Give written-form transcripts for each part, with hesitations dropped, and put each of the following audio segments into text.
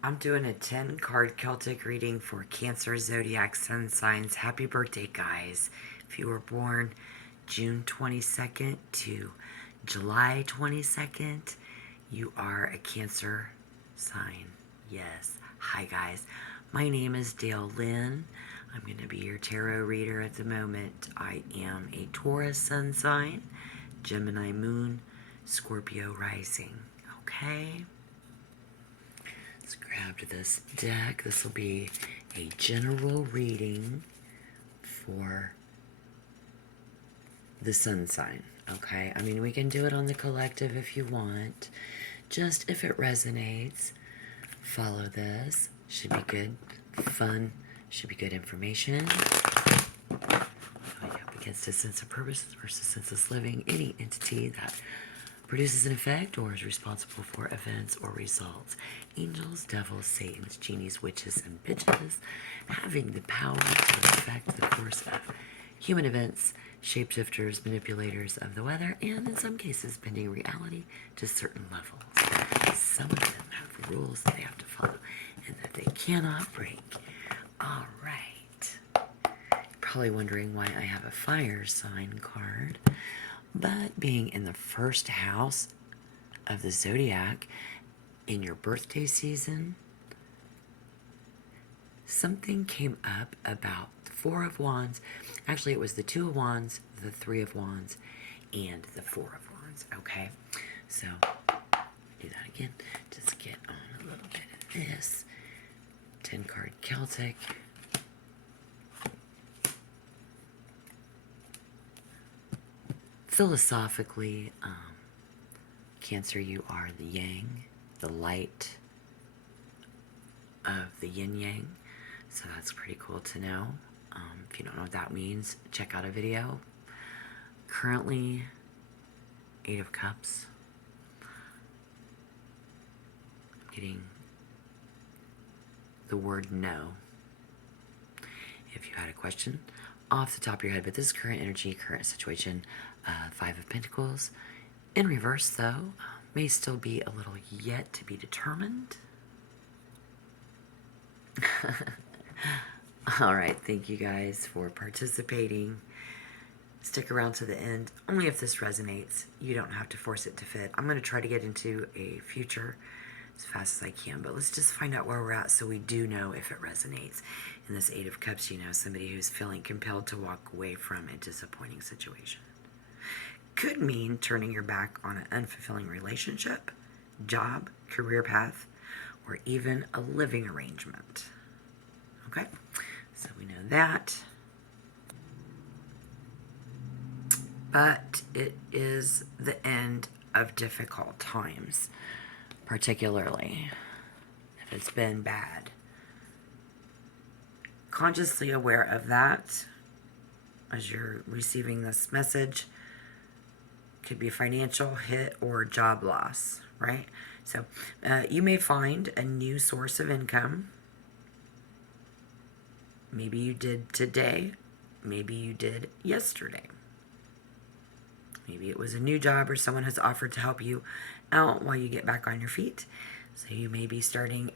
I'm doing a 10 card Celtic reading for Cancer Zodiac Sun signs. Happy birthday, guys. If you were born June 22nd to July 22nd, you are a Cancer sign. Yes. Hi, guys. My name is mydalelynn. I'm going to be your tarot reader at the moment. I am a Taurus sun sign, Gemini moon, Scorpio rising. Okay? Let's grab this deck. This will be a general reading for the sun sign. Okay? I mean, we can do it on the collective if you want. Just if it resonates, follow this. Should be good, fun, should be good information. Going up against a sense of purpose versus senseless living. Any entity that produces an effect or is responsible for events or results. Angels, devils, satans, genies, witches, and bitches having the power to affect the course of human events, shapeshifters, manipulators of the weather, and in some cases bending reality to certain levels. Some of them have rules that they have to follow and that they cannot break. All right. Probably wondering why I have a fire sign card. But being in the first house of the zodiac in your birthday season, something came up about the Four of Wands. Actually, it was the Two of Wands, the Three of Wands, and the Four of Wands. Okay, so do that again. Just get on a little bit of this 10 card Celtic. Philosophically, Cancer, you are the yang, the light of the yin-yang. So that's pretty cool to know. If you don't know what that means, check out a video. Currently, 8 of Cups. I'm getting the word no. If you had a question off the top of your head, but this is current energy, current situation. 5 of Pentacles. In reverse, though, may still be a little yet to be determined. All right, thank you guys for participating. Stick around to the end. Only if this resonates. You don't have to force it to fit. I'm going to try to get into a future as fast as I can, but let's just find out where we're at so we do know if it resonates. In this 8 of Cups, you know, somebody who's feeling compelled to walk away from a disappointing situation. Could mean turning your back on an unfulfilling relationship, job, career path, or even a living arrangement. Okay, so we know that. But it is the end of difficult times, particularly if it's been bad. Consciously aware of that as you're receiving this message. Could be financial hit or job loss, right? So you may find a new source of income. Maybe you did today. Maybe you did yesterday. Maybe it was a new job or someone has offered to help you out while you get back on your feet. So you may be starting,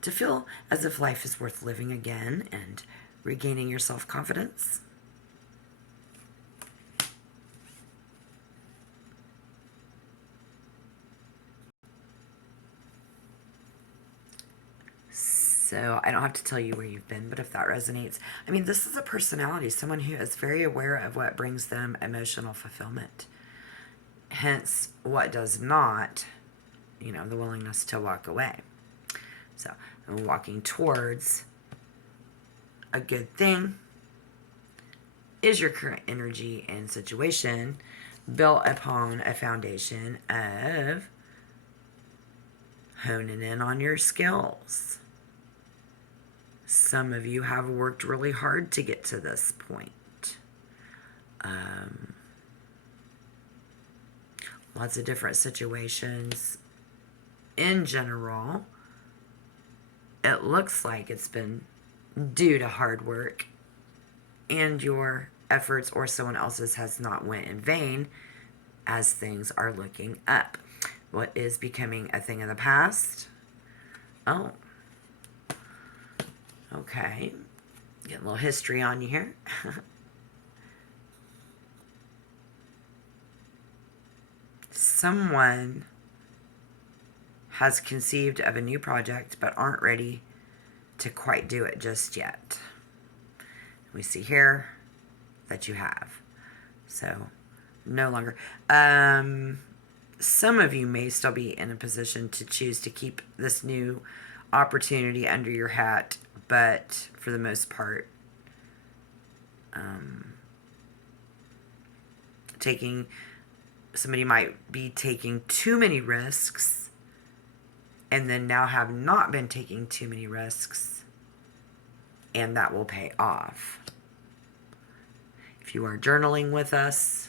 to feel as if life is worth living again and regaining your self-confidence. So I don't have to tell you where you've been, but if that resonates, I mean, this is a personality, someone who is very aware of what brings them emotional fulfillment. Hence, what does not, the willingness to walk away. So I'm walking towards a good thing. Is your current energy and situation built upon a foundation of honing in on your skills? Some of you have worked really hard to get to this point. Lots of different situations. In general, it looks like it's been due to hard work and your efforts or someone else's has not went in vain as things are looking up. What is becoming a thing of the past Oh. Okay. Get a little history on you here. Someone has conceived of a new project but aren't ready to quite do it just yet. We see here that you have. So, no longer. Some of you may still be in a position to choose to keep this new opportunity under your hat, but for the most part, somebody might be taking too many risks and then now have not been taking too many risks, and that will pay off. If you are journaling with us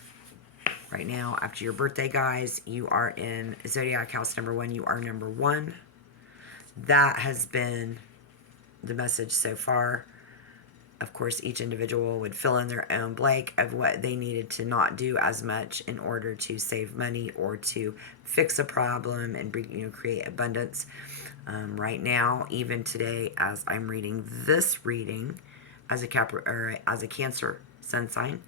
right now after your birthday, guys, you are in Zodiac House number 1. You are number 1. That has been the message so far. Of course, each individual would fill in their own blank of what they needed to not do as much in order to save money or to fix a problem and create abundance. Right now, even today, as I'm reading this reading, as a Cancer Sun sign,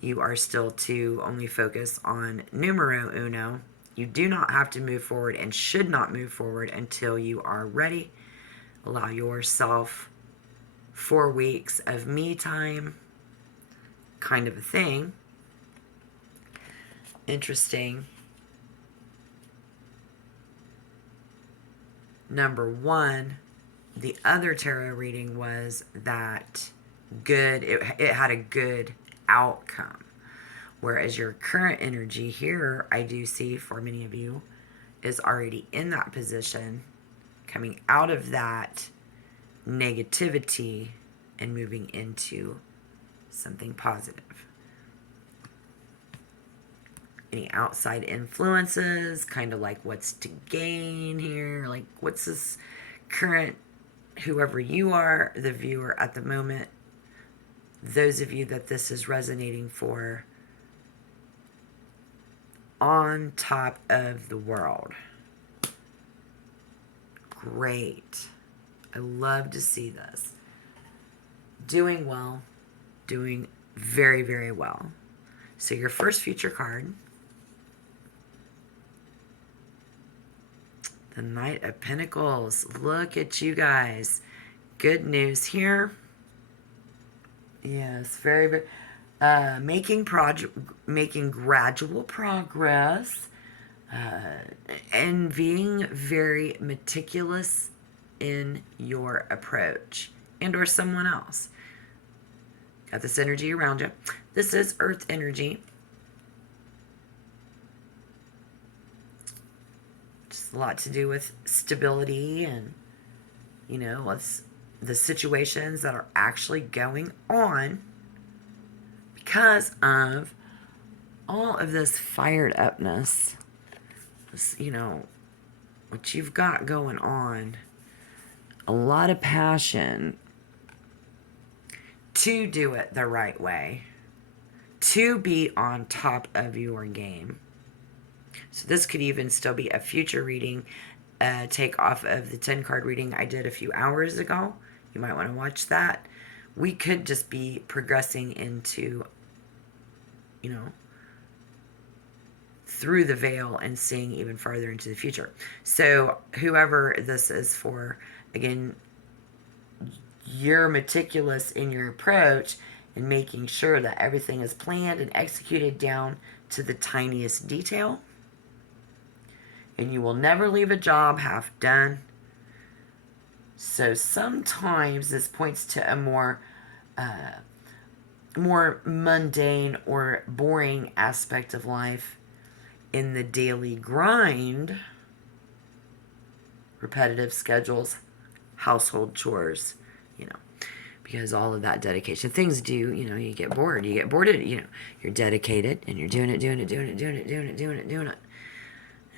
you are still to only focus on numero uno. You do not have to move forward and should not move forward until you are ready. Allow yourself 4 weeks of me time, kind of a thing. Interesting. Number 1, the other tarot reading was that it had a good outcome. Whereas your current energy here, I do see for many of you, is already in that position, coming out of that negativity and moving into something positive. Any outside influences, kind of like what's to gain here, like what's this current, whoever you are, the viewer at the moment, those of you that this is resonating for, on top of the world. Great. I love to see this. Doing well. Doing very, very well. So your first future card, the Knight of Pentacles. Look at you guys. Good news here. Yes, very, very. Making gradual progress. And being very meticulous in your approach, and or someone else. Got this energy around you. This is earth energy. Just a lot to do with stability and, what's the situations that are actually going on because of all of this fired upness. This, what you've got going on. A lot of passion to do it the right way, to be on top of your game. So this could even still be a future reading, take off of the 10 card reading I did a few hours ago. You might want to watch that. We could just be progressing into, through the veil and seeing even farther into the future. So whoever this is for, again, you're meticulous in your approach and making sure that everything is planned and executed down to the tiniest detail. And you will never leave a job half done. So sometimes this points to a more mundane or boring aspect of life in the daily grind, repetitive schedules, household chores, because all of that dedication, things do, you get bored. You get bored, you're dedicated and you're doing it.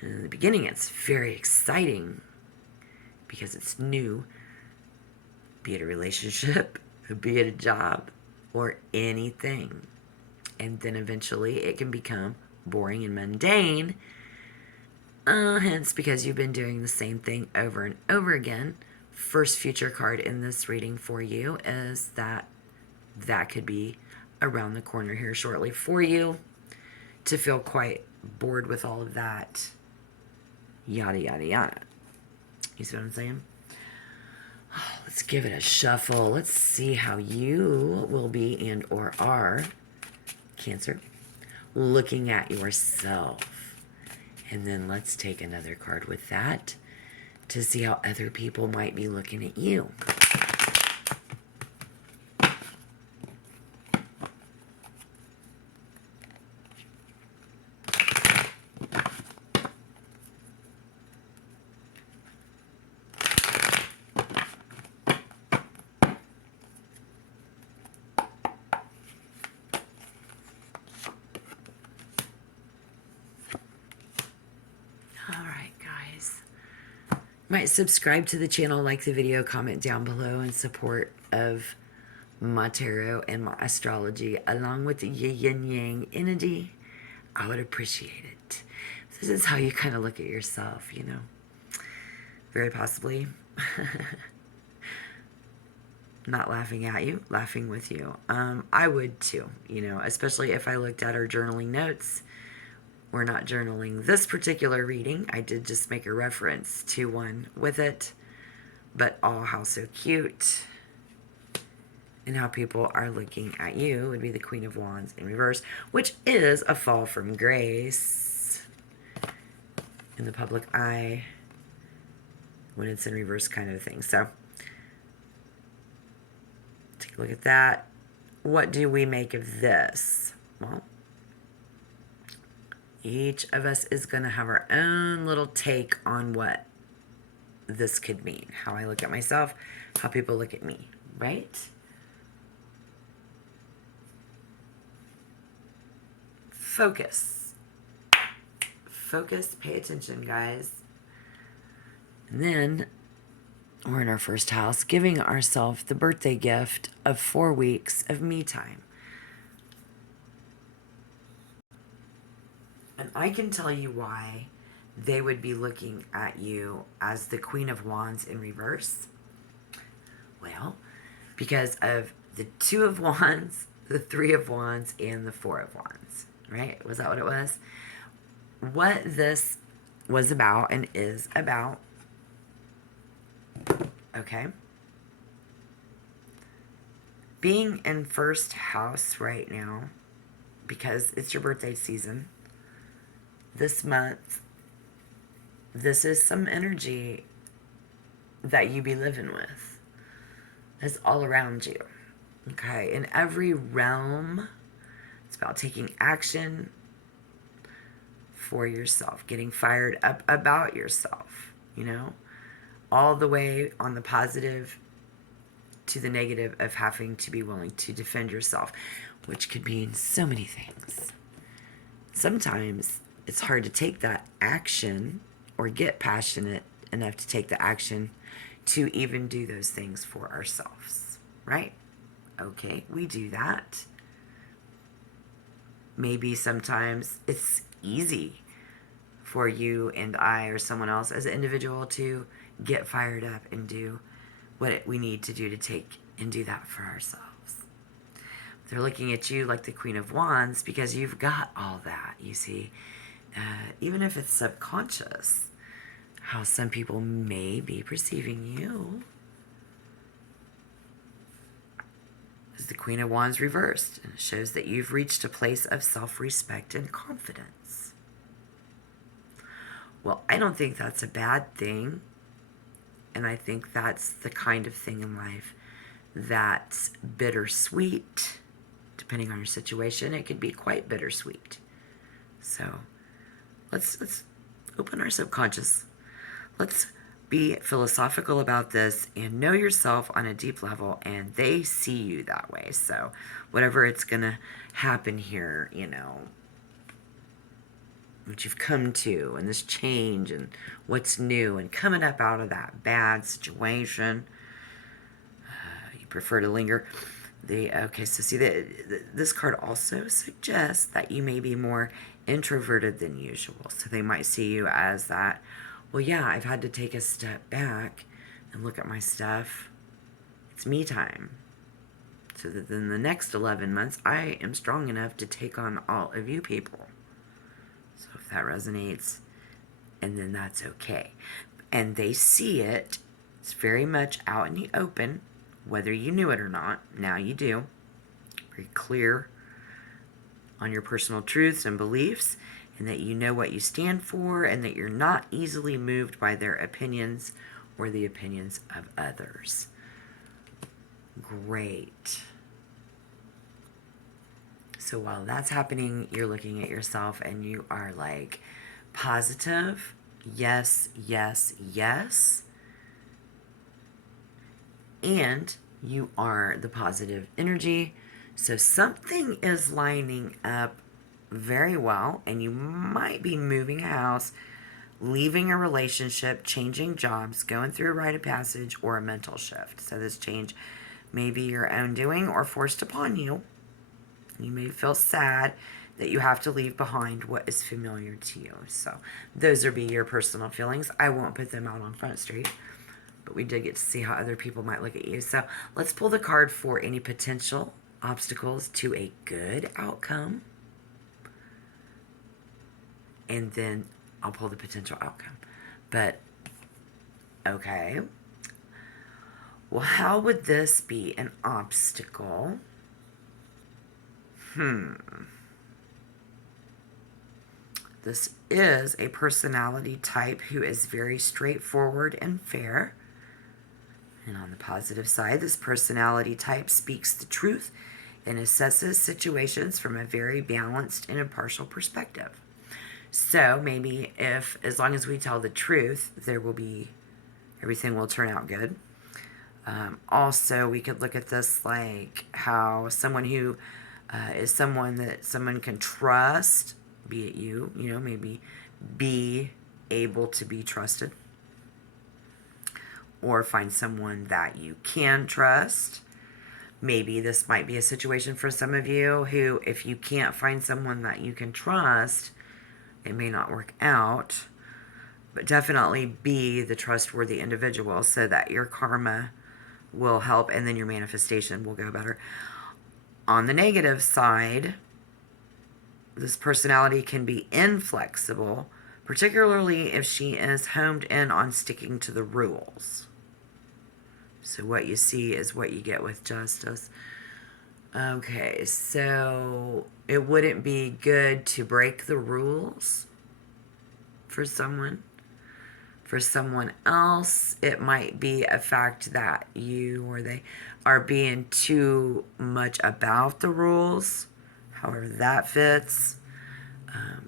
And in the beginning, it's very exciting because it's new, be it a relationship, be it a job, or anything. And then eventually it can become boring and mundane Hence, because you've been doing the same thing over and over again. First future card in this reading for you is that could be around the corner here shortly for you, to feel quite bored with all of that. Yada, yada, yada. You see what I'm saying? Let's give it a shuffle. Let's see how you will be and or are, Cancer, looking at yourself. And then let's take another card with that to see how other people might be looking at you. Might subscribe to the channel, like the video, comment down below in support of my tarot and my astrology, along with the yin yang energy. I would appreciate it. This is how you kind of look at yourself, you know. Very possibly. Not laughing at you, laughing with you. I would too, you know, especially if I looked at our journaling notes. We're not journaling this particular reading. I did just make a reference to one with it. But oh, how so cute. And how people are looking at you would be the Queen of Wands in reverse, which is a fall from grace in the public eye when it's in reverse kind of thing. So take a look at that. What do we make of this? Well, each of us is going to have our own little take on what this could mean. How I look at myself, how people look at me, right? Focus. Focus, pay attention, guys. And then we're in our first house, giving ourselves the birthday gift of 4 weeks of me time. And I can tell you why they would be looking at you as the Queen of Wands in reverse. Well, because of the 2 of Wands, the 3 of Wands, and the 4 of Wands, right? Was that what it was? What this was about and is about, okay? Being in first house right now, because it's your birthday season, this month, this is some energy that you be living with. It's all around you. Okay, in every realm, it's about taking action for yourself, getting fired up about yourself, you know, all the way on the positive to the negative of having to be willing to defend yourself, which could mean so many things. Sometimes it's hard to take that action or get passionate enough to take the action to even do those things for ourselves, right? Okay, we do that. Maybe sometimes it's easy for you and I or someone else as an individual to get fired up and do what we need to do to take and do that for ourselves. They're looking at you like the Queen of Wands because you've got all that, you see. Even if it's subconscious, how some people may be perceiving you is the Queen of Wands reversed. And it shows that you've reached a place of self-respect and confidence. Well, I don't think that's a bad thing. And I think that's the kind of thing in life that's bittersweet. Depending on your situation, it could be quite bittersweet. So let's open our subconscious. Let's be philosophical about this and know yourself on a deep level, and they see you that way. So whatever it's going to happen here, you know, what you've come to and this change and what's new and coming up out of that bad situation, you prefer to linger. Okay, so see, this card also suggests that you may be more introverted than usual. So they might see you as that, well, yeah, I've had to take a step back and look at my stuff. It's me time. So that in the next 11 months, I am strong enough to take on all of you people. So if that resonates, and then that's okay. And they see it. It's very much out in the open, whether you knew it or not. Now you do. Very clear on your personal truths and beliefs, and that you know what you stand for, and that you're not easily moved by their opinions or the opinions of others. Great. So while that's happening, you're looking at yourself and you are like positive. Yes, yes, yes. And you are the positive energy. So something is lining up very well, and you might be moving a house, leaving a relationship, changing jobs, going through a rite of passage, or a mental shift. So this change may be your own doing or forced upon you. You may feel sad that you have to leave behind what is familiar to you. So those are be your personal feelings. I won't put them out on Front Street, but we did get to see how other people might look at you. So let's pull the card for any potential obstacles to a good outcome. And then I'll pull the potential outcome. But, okay. Well, how would this be an obstacle? This is a personality type who is very straightforward and fair. And on the positive side, this personality type speaks the truth and assesses situations from a very balanced and impartial perspective. So maybe if, as long as we tell the truth, everything will turn out good. Also, we could look at this like how someone who is someone that someone can trust, be it you, maybe be able to be trusted. Or find someone that you can trust. Maybe this might be a situation for some of you who, if you can't find someone that you can trust, it may not work out. But definitely be the trustworthy individual so that your karma will help and then your manifestation will go better. On the negative side, this personality can be inflexible, particularly if she is homed in on sticking to the rules. So what you see is what you get with justice. Okay, so it wouldn't be good to break the rules for someone. For someone else, it might be a fact that you or they are being too much about the rules, however that fits.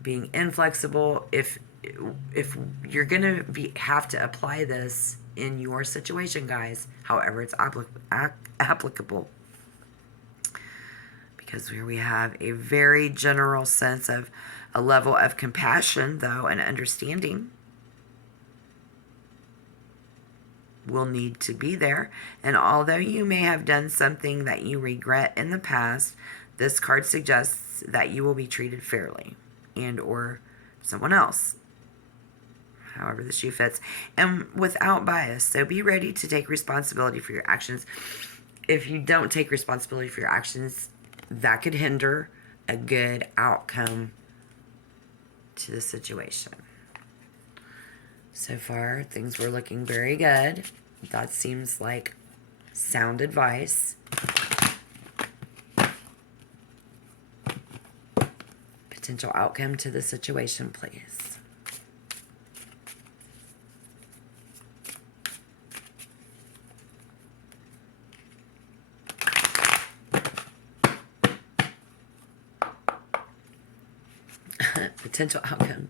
Being inflexible, if you're gonna have to apply this in your situation, guys, however it's applicable, because here we have a very general sense of a level of compassion, though, and understanding will need to be there. And although you may have done something that you regret in the past, this card suggests that you will be treated fairly, and or someone else, however the shoe fits, and without bias. So be ready to take responsibility for your actions. If you don't take responsibility for your actions, that could hinder a good outcome to the situation. So far, things were looking very good. That seems like sound advice. Potential outcome to the situation, please. Potential outcome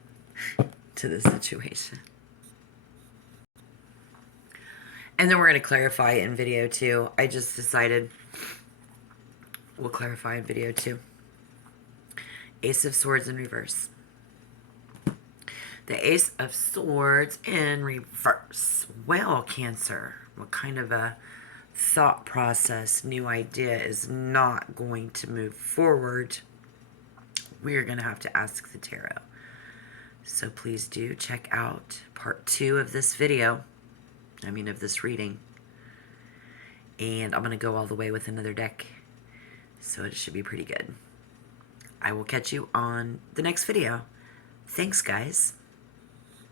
to the situation. And then we're going to clarify in video 2. I just decided we'll clarify in video 2. Ace of Swords in reverse. The Ace of Swords in reverse. Well, Cancer, what kind of a thought process, new idea is not going to move forward we're going to have to ask the tarot. So please do check out part 2 of this video. Of this reading. And I'm going to go all the way with another deck. So it should be pretty good. I will catch you on the next video. Thanks, guys.